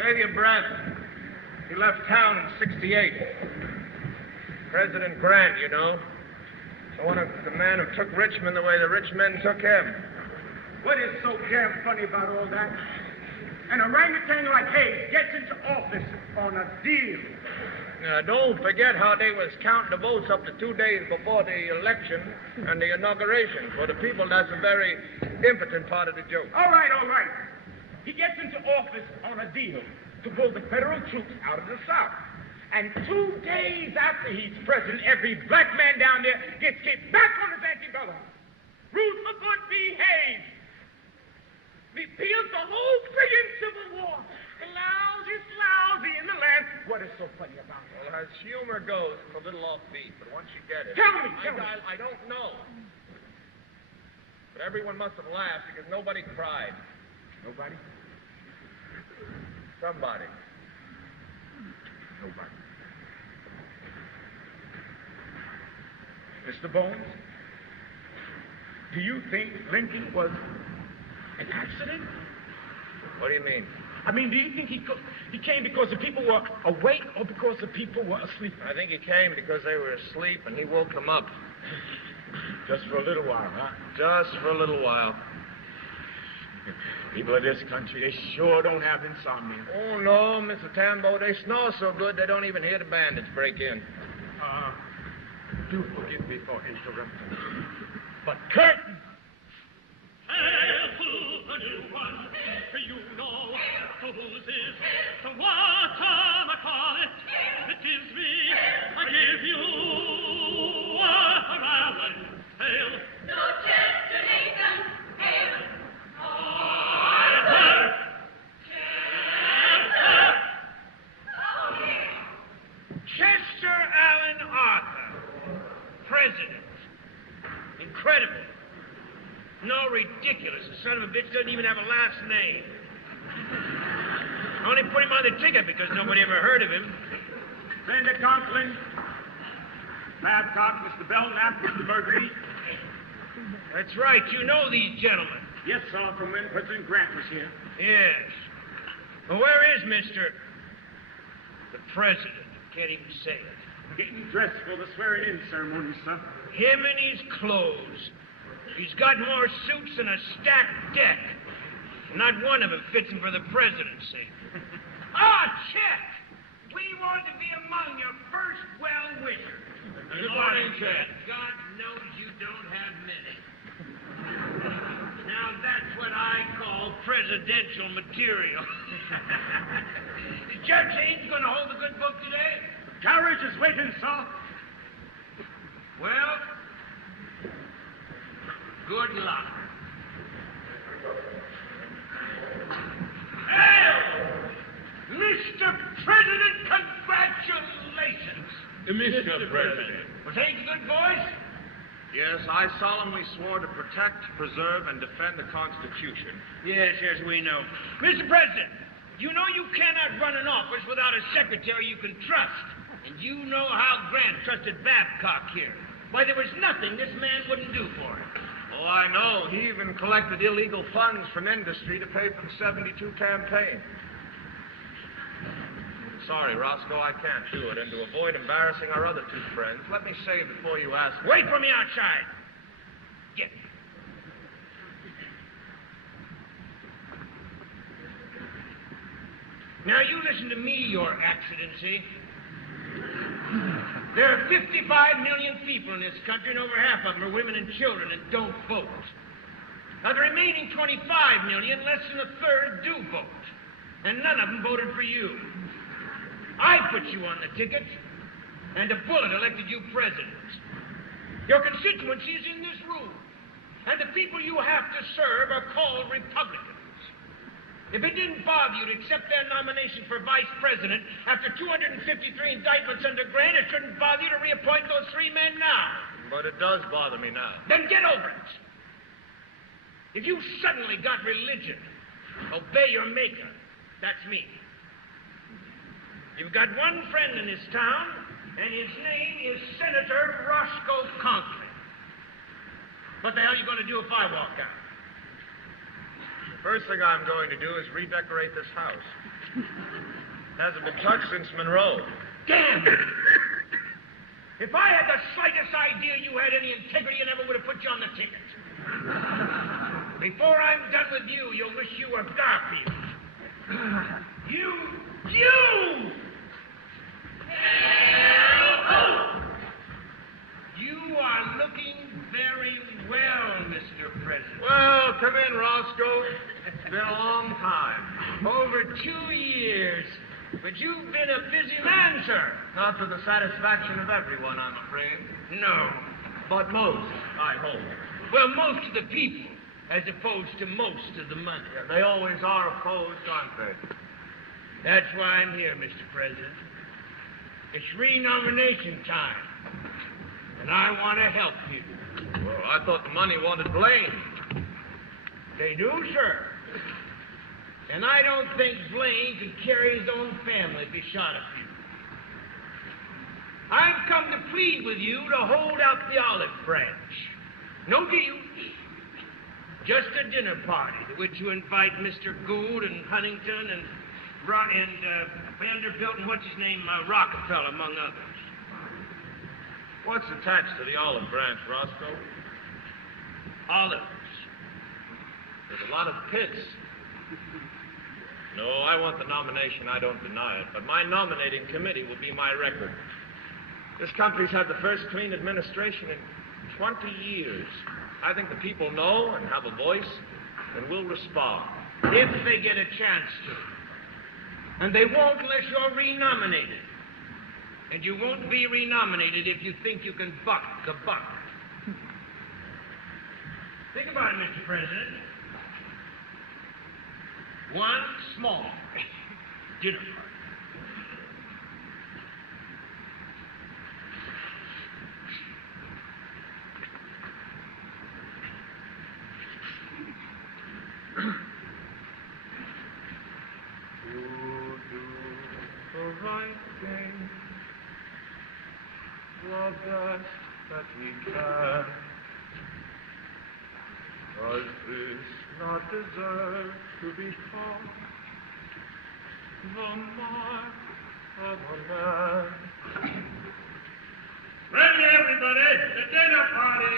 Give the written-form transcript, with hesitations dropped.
Save your breath. He left town in '68. President Grant, you know. The man who took Richmond the way the rich men took him. What is so damn funny about all that? An orangutan like Hayes gets into office on a deal. Now, don't forget how they was counting the votes up to 2 days before the election and the inauguration. For the people, that's a very impotent part of the joke. All right. He gets into office on a deal to pull the federal troops out of the South. And 2 days after he's president, every black man down there gets kicked back on his antebellum. Rutherford B. Hayes repealed the whole friggin' Civil War. The lousy in the land. What is so funny about it? Well, as humor goes, it's a little offbeat, but once you get it... Tell me. I don't know. But everyone must have laughed because nobody cried. Nobody? Somebody. Nobody. Mr. Bones, do you think Lincoln was an accident? What do you mean? I mean, do you think he came because the people were awake or because the people were asleep? I think he came because they were asleep and he woke them up. Just for a little while, huh? Just for a little while. People of this country, they sure don't have insomnia. Oh, no, Mr. Tambo, they snore so good they don't even hear the bandits break in. Do forgive me for interrupting. But curtain! Hail to the new one, you know whose is the Watermaconet. It is me, I give you Allen. Hail to Chester Lincoln, hail. Chester Allen Arthur, president. Incredible. No, ridiculous. The son of a bitch doesn't even have a last name. I only put him on the ticket because nobody ever heard of him. Senator Conklin, Babcock, Mr. Belknap, Mr. Burgundy. That's right. You know these gentlemen. Yes, sir, from when President Grant was here. Yes. Well, where is Mr. the President? Can't even say it. Getting dressed for the swearing-in ceremony, sir. Him and his clothes. He's got more suits than a stacked deck. Not one of them fits him for the presidency. Chet! We want to be among your first well-wishers. Good morning, Chet. God knows you don't have many. Now, that's what I call presidential material. Is Judge Haynes going to hold the good book today? Carriage is waiting, sir. Well, good luck. Hail! Mr. President, congratulations! Mr. President. Well, thank you, good boys. Yes, I solemnly swore to protect, preserve, and defend the Constitution. Yes, we know. Mr. President, you know you cannot run an office without a secretary you can trust. And you know how Grant trusted Babcock here. Why, there was nothing this man wouldn't do for him. Oh, I know. He even collected illegal funds from industry to pay for the '72 campaign. Sorry, Roscoe, I can't do it. And to avoid embarrassing our other two friends, let me say before you ask... Wait for me outside. Get. Now, you listen to me, Your Excellency. There are 55 million people in this country, and over half of them are women and children and don't vote. Now, the remaining 25 million, less than a third, do vote. And none of them voted for you. I put you on the ticket, and a bullet elected you president. Your constituency is in this room, and the people you have to serve are called Republicans. If it didn't bother you to accept their nomination for vice president after 253 indictments under Grant, it shouldn't bother you to reappoint those three men now. But it does bother me now. Then get over it. If you suddenly got religion, obey your maker. That's me. You've got one friend in this town, and his name is Senator Roscoe Conklin. What the hell are you going to do if I walk out? First thing I'm going to do is redecorate this house. Hasn't been touched since Monroe. Damn it! If I had the slightest idea you had any integrity, I never would have put you on the ticket. Before I'm done with you, you'll wish you were Garfield. You! You are looking very well, Mr. President. Well, come in, Roscoe. It's been a long time. Over 2 years. But you've been a busy man, sir. Not to the satisfaction of everyone, I'm afraid. No. But most, I hope. Well, most of the people, as opposed to most of the money. Yeah, they always are opposed, aren't they? That's why I'm here, Mr. President. It's renomination time. And I want to help you. Well, I thought the money wanted Blaine. They do, sir. And I don't think Blaine could carry his own family if he shot a few. I've come to plead with you to hold out the olive branch. No deal. Just a dinner party to which you invite Mr. Gould and Huntington and Vanderbilt and what's his name, Rockefeller, among others. What's attached to the olive branch, Roscoe? Olives. There's a lot of pits. No, I want the nomination. I don't deny it. But my nominating committee will be my record. This country's had the first clean administration in 20 years. I think the people know and have a voice and will respond. If they get a chance to. And they won't unless you're renominated. And you won't be renominated if you think you can buck the buck. Think about it, Mr. President. One small dinner party. You do the right thing, the best that we can. Does this not deserve to be thought the mark of a man? Ready, everybody, the dinner party.